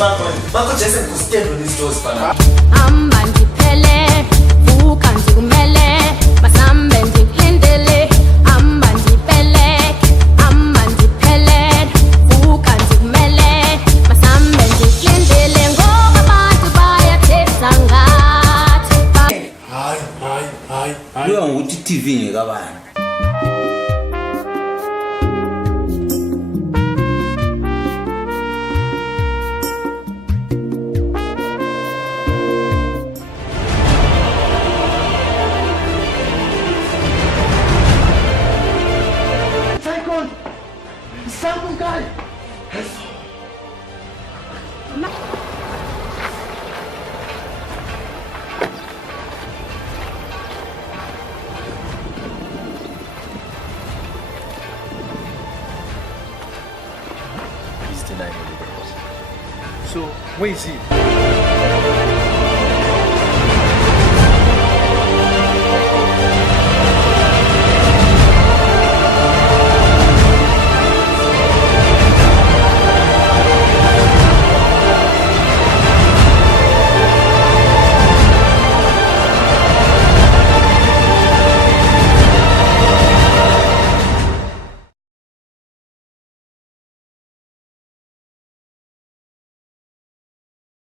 Marco Jason kusikia these stories pana. Amba ndiphele vuka ndikumele masambe ndiphindele amba ndiphele vuka ndikumele masambe ndiphindele ngoba abantu bayathetha ngathi. Hayi. Lo nguthi TV ngekabani. Some guy. He's denied everything. So, where is he?